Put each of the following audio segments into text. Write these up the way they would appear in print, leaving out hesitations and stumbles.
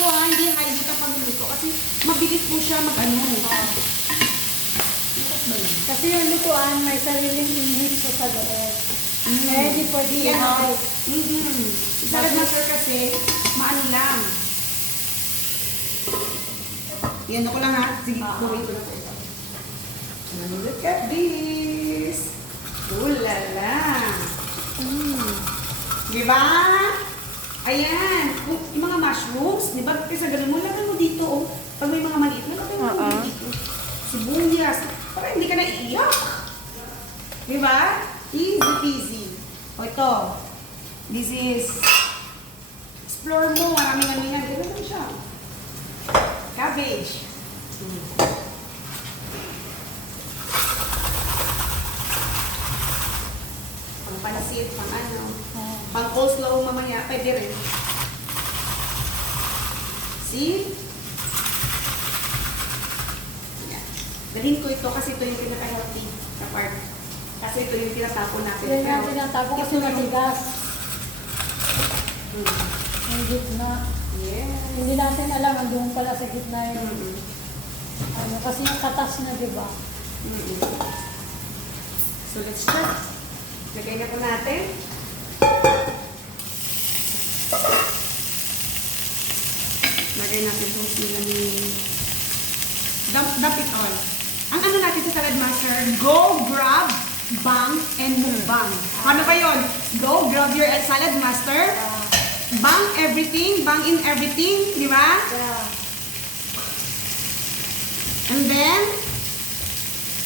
po ha, hindi high heat ang pagluluto kasi mabilis po siya mag-ano. Kasi yung lutuan, may sariling init siya sa loob. Kaya hindi pwede i-high. Salad master kasi, maano lang. Yan ako lang ha. Sige, gawin ko na po ito. Look at this. Ooh la la. Diba? Ayan. Yung mga mushrooms, di ba? Kasi ganun mo, lagyan mo dito. Oh. Pag may mga maliit, lagyan mo dito. Sibuyas. Para hindi ka naiiyak. Diba? Easy peasy. O ito. This is explore mo. Maraming ano yan. Ganun lang siya. Cabbage. Pang pansit, pang ano. Pang coleslaw mamaya. Pwede rin. See? Yan. Dalhin ko ito kasi ito yung pinaka-healthy na part. Kasi ito yung tinatapon natin. Yan nga tinatapon kasi matigas. Yung gitna. Yes. Hindi natin alam, andun pala sa gitna yun. Ano, kasi yung katas na, di ba? So let's start. Lagay na po natin. Lagay natin itong sila ni... Dump it all. Ang ano natin sa Salad Master, go, grab, bang, and mukbang. Ano ba yun? Go, grab your Salad Master. Bang everything, bang in everything, di ba? Yeah. And then,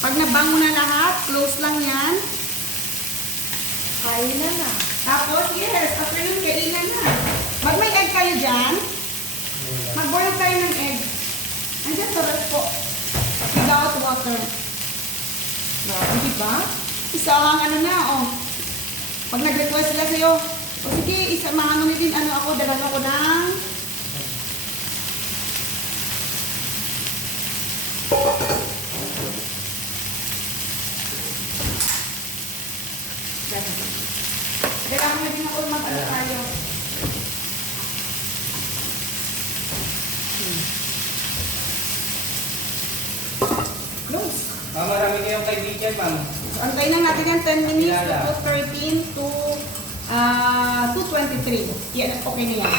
pag nabang mo na lahat, close lang yan. Kainan na. Tapos, yes, after nun, kainan na. Pag may egg kayo dyan, mag-boil tayo ng egg. Andiyan sa rest po. Without water. Di ba? Isang ano na, oh. Pag nag-request sila sa'yo, o sige, mga ano din, ano ako, dalan ako ng... Kailangan na din ako mag-ano tayo. Close. Marami kayong kaibigan, ma'am. So, antayin lang natin yan 10 minutes to 2:13 to 2:23. Yan, okay na yan.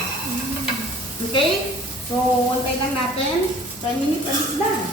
Okay? So, antayin lang natin 10 minutes, lang.